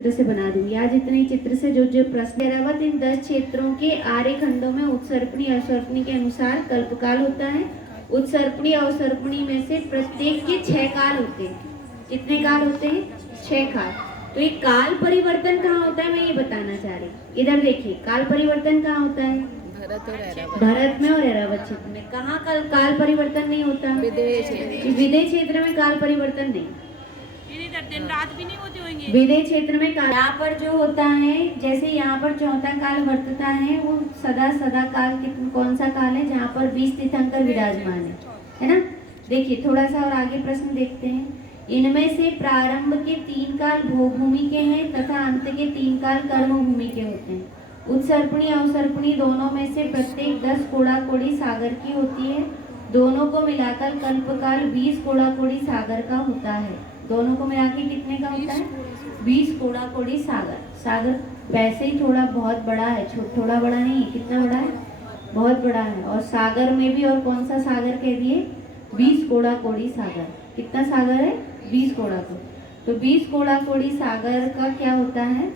चित्र से बना दूंगी। आज इतने चित्र से जो जो प्रश्न ऐरावत इन 10 क्षेत्रों के आर्य खंडों में उत्सर्पणी अवसर्पणी के अनुसार कल्पकाल होता है। उत्सर्पणी अवसर्पणी में से प्रत्येक के 6 काल होते हैं। कितने काल होते हैं? 6 काल। तो ये काल परिवर्तन कहाँ होता है मैं ये बताना चाह रही। इधर देखिए, काल परिवर्तन कहाँ होता है? भारत में और ऐरावत क्षेत्र में। कहाँ काल परिवर्तन नहीं होता? विदेह क्षेत्र में काल परिवर्तन नहीं। दिन रात भी नहीं होती होंगी। विदेह क्षेत्र में यहाँ पर जो होता है, जैसे यहाँ पर चौथा काल वर्तता है, वो सदा सदा काल कौन सा काल है? जहाँ पर 20 तीर्थंकर विराजमान है ना। देखिए थोड़ा सा और आगे प्रश्न देखते हैं। इनमें से प्रारंभ के 3 काल भोग भूमि के हैं तथा अंत के 3 काल कर्म भूमि के होते हैं। उत्सर्पणी अवसर्पणी दोनों में से प्रत्येक 10 कोड़ा कोड़ी सागर की होती है। दोनों को मिलाकर कल्पकाल 20 कोड़ा कोड़ी सागर का होता है। दोनों को मिला के कितने का होता है? 20 कोड़ा कोड़ी सागर। सागर वैसे ही थोड़ा बहुत बड़ा है, थोड़ा बड़ा नहीं। कितना बड़ा है? बहुत बड़ा है। और सागर में भी और कौन सा सागर कह दिए? 20 कोड़ा कोड़ी सागर। कितना सागर है? 20 कोड़ा कोड़ी। तो 20 कोड़ा कोड़ी सागर का क्या होता है?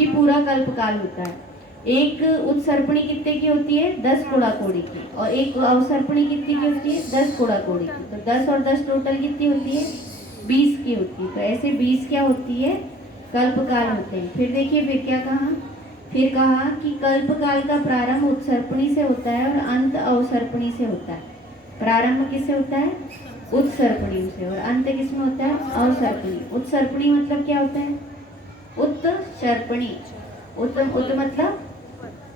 ये पूरा कल्पकाल होता है। एक उत्सर्पणी कितने की होती है? 10 कोड़ा कोड़ी की। और एक अवसर्पणी कितनी की होती है? 10 कोड़ा कोड़ी की। तो 10 और 10 टोटल कितनी होती है? 20 की होती है। तो ऐसे 20 क्या होती है? कल्पकाल होते हैं। फिर देखिए फिर क्या कहा? फिर कहा कि कल्पकाल का प्रारंभ उत्सर्पणी से होता है और अंत अवसर्पणी से होता है। प्रारंभ किससे होता है? उत्सर्पणी से। और अंत किसमें होता है? अवसर्पणी। उत्सर्पणी मतलब क्या होता है? उत्सर्पणी। उत मतलब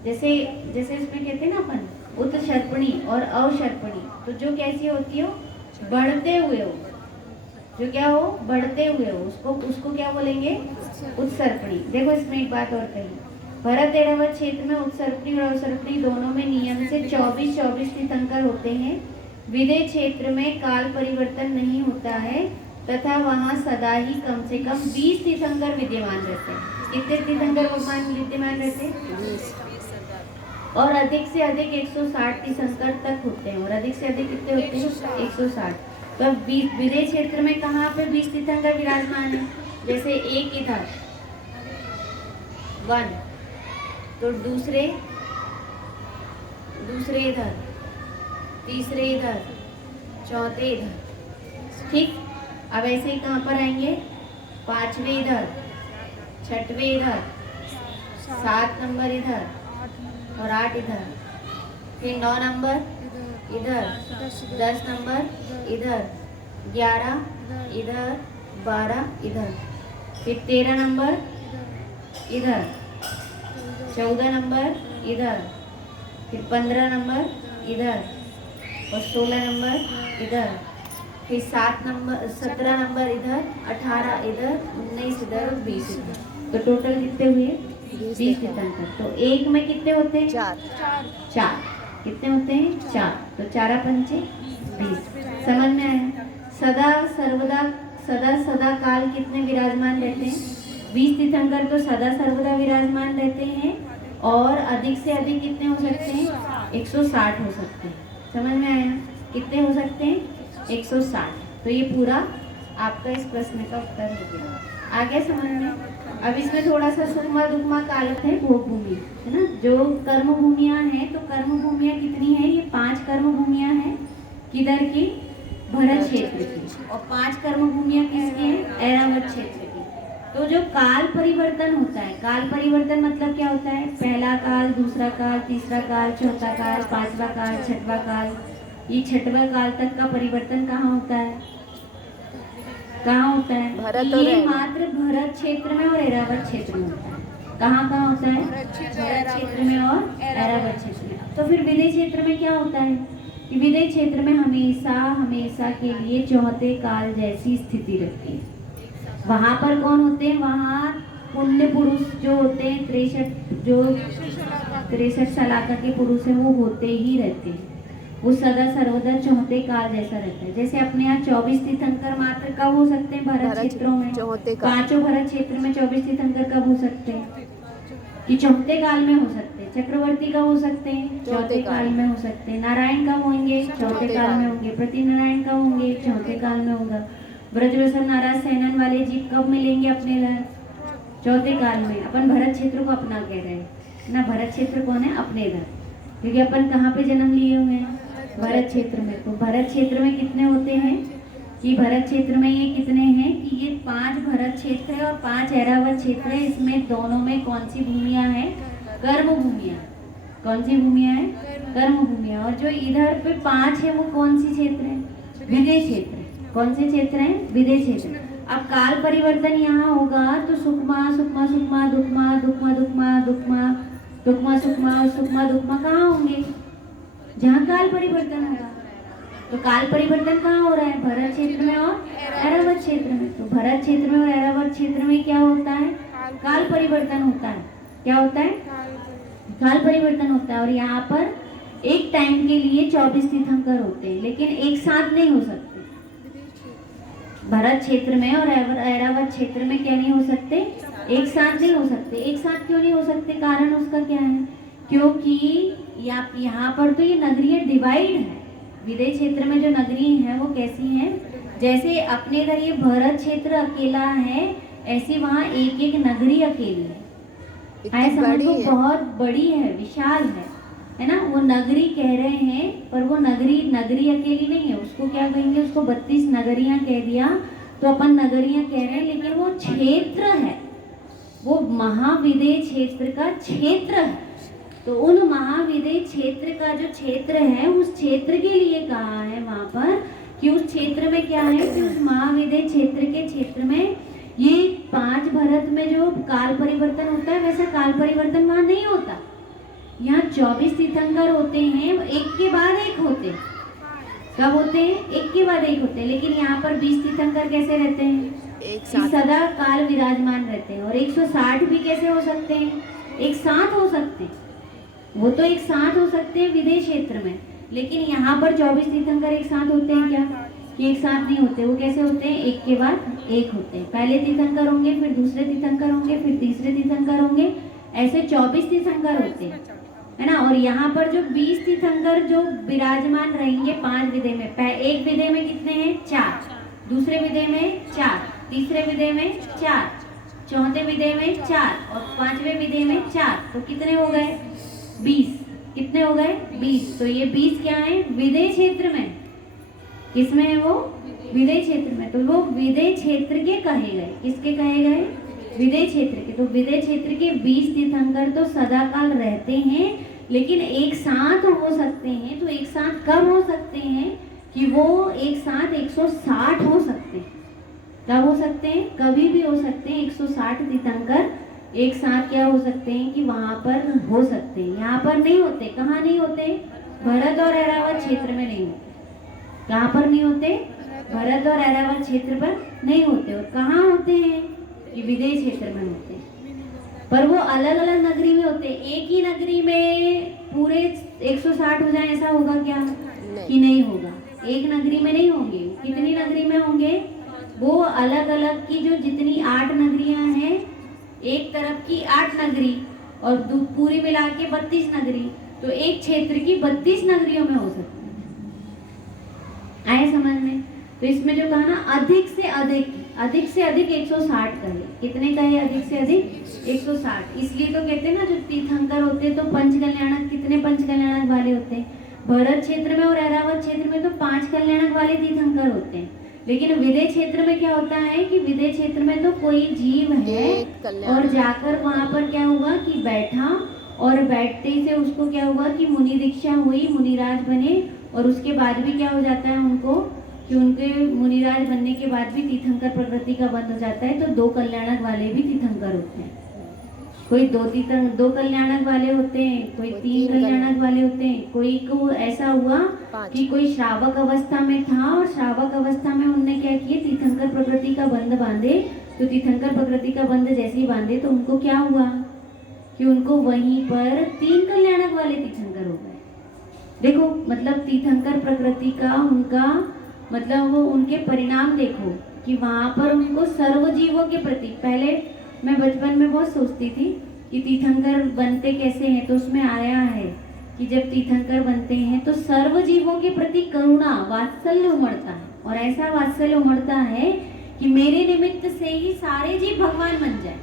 जैसे जैसे इसमें कहते हैं ना अपन उत्सर्पणी और अवसर्पणी। तो जो कैसी होती हो? बढ़ते हुए हो। जो क्या हो? बढ़ते हुए हो, उसको क्या बोलेंगे? उत्सर्पणी। देखो इसमें एक बात और कही। भरत ऐरावत क्षेत्र में उत्सर्पणी और अवसर्पणी दोनों में नियम से 24-24 तीर्थंकर होते हैं। विदेह क्षेत्र में काल परिवर्तन नहीं होता है तथा वहाँ सदा ही कम से कम 20 तीर्थंकर विद्यमान रहते हैं। कितने तीर्थंकर विद्यमान रहते हैं? और अधिक से अधिक 160 तीर्थंकर तक होते हैं। और अधिक से अधिक कितने होते हैं? 160। तो विदेह क्षेत्र में कहाँ पे 20 तीर्थंकर विराजमान है? जैसे एक इधर 1, तो दूसरे इधर, तीसरे इधर, चौथे इधर। ठीक। अब ऐसे ही कहाँ पर आएंगे? 5वें इधर, 6वें इधर, 7 नंबर इधर और 8 इधर। फिर 9 नंबर इधर, 10 नंबर इधर, 11 इधर, 12 इधर। फिर 13 नंबर इधर, 14 नंबर इधर, फिर 15 नंबर इधर और 16 नंबर इधर। फिर 17 नंबर इधर, 18 इधर, 19 इधर और 20 इधर। तो टोटल कितने हुए? 20 तीर्थंकर। तो एक में कितने होते हैं? 4। कितने होते हैं? 4। तो 4 पंचे 20। समझ में आया? सदा सदा काल कितने विराजमान रहते हैं? 20 तीर्थंकर तो सदा सर्वदा विराजमान रहते हैं। और अधिक से अधिक कितने हो सकते हैं? 160 हो सकते हैं। समझ में आया? कितने हो सकते हैं? 160। तो ये पूरा आपका इस प्रश्न का उत्तर हो गया। आगे समझ में? अब इसमें थोड़ा सा सुखमा दुखमा कालक है भोग भूमि, है ना। जो कर्म भूमियाँ हैं, तो कर्म भूमियाँ कितनी है? ये 5 कर्म भूमियाँ हैं। किधर की? भरत क्षेत्र की। और 5 कर्म भूमियाँ किसकी हैं? ऐरावत क्षेत्र की। तो जो काल परिवर्तन होता है, काल परिवर्तन मतलब क्या होता है? पहला काल, दूसरा काल, तीसरा काल, चौथा काल, 5वां काल, 6वां काल। ये 6वां काल तक का परिवर्तन कहाँ होता है? कहाँ होता है? ये मात्र भरत क्षेत्र में और ऐरावत क्षेत्र में होता है। कहाँ कहाँ होता है? भरत क्षेत्र में और ऐरावत क्षेत्र में। तो फिर विदेह क्षेत्र में क्या होता है? कि विदेह क्षेत्र में हमेशा के लिए चौथे काल जैसी स्थिति रहती है। वहाँ पर कौन होते हैं? वहाँ पुण्य पुरुष जो होते हैं, 63 शलाका के पुरुष हैं, वो होते ही रहते हैं। वो सदा सर्वदा चौथे काल जैसा रहता है। जैसे अपने यहाँ 24 तीर्थंकर मात्र कब हो सकते हैं? भरत क्षेत्रों में। 5 भरत क्षेत्र में 24 तीर्थंकर कब हो सकते हैं? कि चौथे काल में हो सकते हैं। चक्रवर्ती कब हो सकते हैं? चौथे काल में हो सकते हैं। नारायण कब होंगे? चौथे काल में होंगे। प्रति नारायण कब होंगे? चौथे काल में होगा। ब्रजवसन नाराज सेनन वाले जीव कब मिलेंगे अपने चौथे काल में अपन भरत क्षेत्र को अपना कह रहे हैं ना। भरत क्षेत्र कौन है? अपने इधर, क्योंकि अपन कहाँ पे जन्म लिए हुए हैं? भरत क्षेत्र में। तो भरत क्षेत्र में कितने होते हैं कि भरत क्षेत्र में ये कितने हैं कि ये 5 भरत क्षेत्र है और 5 ऐरावत क्षेत्र है। इसमें दोनों में कौन सी भूमियाँ हैं? कर्म भूमियाँ। कौन सी भूमियाँ हैं? कर्म भूमियाँ। और जो इधर पे 5 है वो कौन सी क्षेत्र है? विदेश क्षेत्र। कौन से क्षेत्र हैं? विदेश क्षेत्र। अब काल परिवर्तन यहाँ होगा तो सुकमा सुकमा सुकमा दुखमा दुखमा दुखमा दुखमा दुखमा सुकमा सुकमा दुखमा कहाँ होंगे? जहाँ काल परिवर्तन होगा। तो काल परिवर्तन कहाँ हो रहा है? भरत क्षेत्र में और ऐरावत क्षेत्र में। तो भरत क्षेत्र में और ऐरावत क्षेत्र में क्या होता है? काल परिवर्तन होता है। क्या होता है? काल परिवर्तन होता है। और यहाँ पर एक टाइम के लिए 24 तीर्थंकर होते हैं, लेकिन एक साथ नहीं हो सकते। भरत क्षेत्र में और ऐरावत क्षेत्र में क्या नहीं हो सकते? एक साथ नहीं हो सकते। एक साथ क्यों नहीं हो सकते? कारण उसका क्या है? क्योंकि यहाँ पर तो ये नगरीय डिवाइड है। विदेश क्षेत्र में जो नगरी है वो कैसी हैं? जैसे अपने इधर ये भरत क्षेत्र अकेला है, ऐसे वहाँ एक एक नगरी अकेली है। ऐसा समझो, बहुत बड़ी है, विशाल है ना। वो नगरी कह रहे हैं पर वो नगरी अकेली नहीं है। उसको क्या कहेंगे? उसको 32 नगरियां कह दिया तो अपन नगरियां कह रहे हैं, लेकिन वो क्षेत्र है, वो महाविदेय क्षेत्र का क्षेत्र है। तो उन महाविदेय क्षेत्र का जो क्षेत्र है उस क्षेत्र के लिए कहा है वहां पर कि उस क्षेत्र में क्या है कि उस महाविदेय क्षेत्र के क्षेत्र में ये 5 भरत में जो काल परिवर्तन होता है वैसा काल परिवर्तन वहां नहीं होता। यहाँ 24 तीर्थंकर होते हैं, एक के बाद एक होते हैं। कब होते हैं? एक के बाद एक होते हैं। लेकिन यहाँ पर 20 तीर्थंकर कैसे रहते हैं? एक साथ सदा काल विराजमान रहते हैं। और 160 भी कैसे हो सकते हैं? एक साथ हो सकते हैं। वो तो एक साथ हो सकते हैं विदेश क्षेत्र में, लेकिन यहाँ पर 24 तीर्थंकर एक साथ होते हैं क्या? कि एक साथ नहीं होते। वो कैसे होते हैं? एक के बाद एक होते हैं। पहले तीर्थंकर होंगे, फिर दूसरे तीर्थंकर होंगे, फिर तीसरे तीर्थंकर होंगे, ऐसे 24 तीर्थंकर होते हैं, है ना। और यहाँ पर जो 20 तीर्थंकर जो विराजमान रहेंगे 5 विधे में, एक विधे में कितने हैं? 4, दूसरे विधे में 4, तीसरे विधे में 4, चौथे विधे में 4 और 5वें विधे में 4। तो कितने हो गए? 20। कितने हो गए? 20। तो ये 20 क्या है? विदेश क्षेत्र में। किसमें है वो? विदेश क्षेत्र में। तो वो विदेश क्षेत्र के कहे गए। किसके कहे गए? विदेश क्षेत्र के। तो विदेश क्षेत्र के 20 तीर्थंकर तो सदाकाल रहते हैं, लेकिन एक साथ हो सकते हैं। तो एक साथ कब हो सकते हैं कि वो एक साथ 160 हो सकते हैं। कब हो सकते हैं? कभी भी हो सकते हैं। 160 तीर्थंकर एक साथ क्या हो सकते हैं कि वहां पर हो सकते हैं। यहाँ पर नहीं होते। कहाँ नहीं होते? भरत और ऐरावत क्षेत्र में नहीं होते। कहाँ पर नहीं होते? भरत और ऐरावत क्षेत्र पर नहीं होते। और कहाँ होते हैं? कि विदेश क्षेत्र में होते हैं। पर वो अलग अलग नगरी में होते हैं। एक ही नगरी में पूरे 160 हो जाए ऐसा होगा क्या? कि नहीं होगा। एक नगरी में नहीं होंगे। कितनी नगरी में होंगे? वो अलग अलग की जो जितनी 8 नगरियां हैं, एक तरफ की 8 नगरी और पूरी मिला के 32 नगरी, तो एक क्षेत्र की 32 नगरियों में हो सकती है। आए समझ में? तो इसमें जो कहा ना अधिक से अधिक 160 कहे। कितने कहे? अधिक से अधिक 160। इसलिए तो कहते हैं ना जो तीर्थंकर होते हैं तो पंचकल्याणक, कितने पंचकल्याणक वाले होते हैं? भरत क्षेत्र में और ऐरावत क्षेत्र में तो 5 कल्याणक वाले तीर्थंकर होते हैं। लेकिन विदेश क्षेत्र में क्या होता है कि विदेश क्षेत्र में तो कोई जीव है और जाकर वहां पर क्या हुआ कि बैठा, और बैठते से उसको क्या हुआ कि मुनि दीक्षा हुई, मुनिराज बने, और उसके बाद भी क्या हो जाता है उनको कि उनके मुनिराज बनने के बाद भी तीर्थंकर प्रकृति का बंद हो जाता है। तो 2 कल्याणक वाले भी तीर्थंकर होते हैं। कोई 2 कल्याणक वाले होते हैं, कोई 3 कल्याणक वाले होते हैं। कोई को ऐसा हुआ कि कोई श्रावक अवस्था में था और श्रावक अवस्था में उनने क्या किया? तीर्थंकर प्रकृति का बंध बांधे। तो तीर्थंकर प्रकृति का बंध जैसे ही बांधे तो उनको क्या हुआ कि उनको वहीं पर 3 कल्याणक वाले तीर्थंकर हो गए। देखो मतलब तीर्थंकर प्रकृति का उनका मतलब वो उनके परिणाम देखो कि वहां पर उनको सर्व जीवों के प्रति, पहले मैं बचपन में बहुत सोचती थी कि तीर्थंकर बनते कैसे हैं, तो उसमें आया है कि जब तीर्थंकर बनते हैं तो सर्व जीवों के प्रति करुणा वात्सल्य उमड़ता है। और ऐसा वात्सल्य उमड़ता है कि मेरे निमित्त से ही सारे जीव भगवान बन जाए।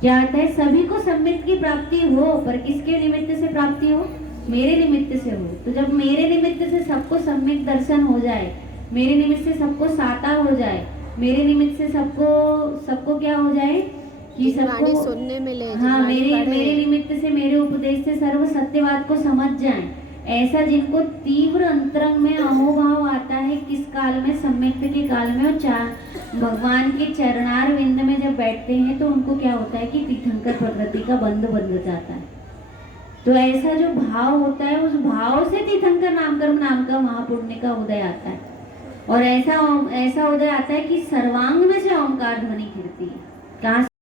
क्या आता है, सभी को सम्यक की प्राप्ति हो, पर किसके निमित्त से प्राप्ति हो, मेरे निमित्त से हो। तो जब मेरे निमित्त से सबको सम्यक दर्शन हो जाए, मेरे निमित्त से सबको साता हो जाए, मेरे निमित्त से सबको क्या हो जाए कि जिनवाणी सबको, सुनने मिले, हाँ, जिनवाणी मेरे पढ़े। मेरे निमित्त से, मेरे उपदेश से सर्व सत्यवाद को समझ जाएं, ऐसा जिनको तीव्र अंतरंग में अहोभाव आता है, किस काल में, सम्यक्त के काल में, और भगवान के चरणार विंद में जब बैठते हैं तो उनको क्या होता है कि तीर्थंकर प्रकृति का बंध बन जाता है। तो ऐसा जो भाव होता है, उस भाव से तीर्थंकर नामकर्म नाम का महापुण्य का उदय आता है। और ऐसा उदय आता है कि सर्वांग में से ओंकार ध्वनि गिरती है। कहाँ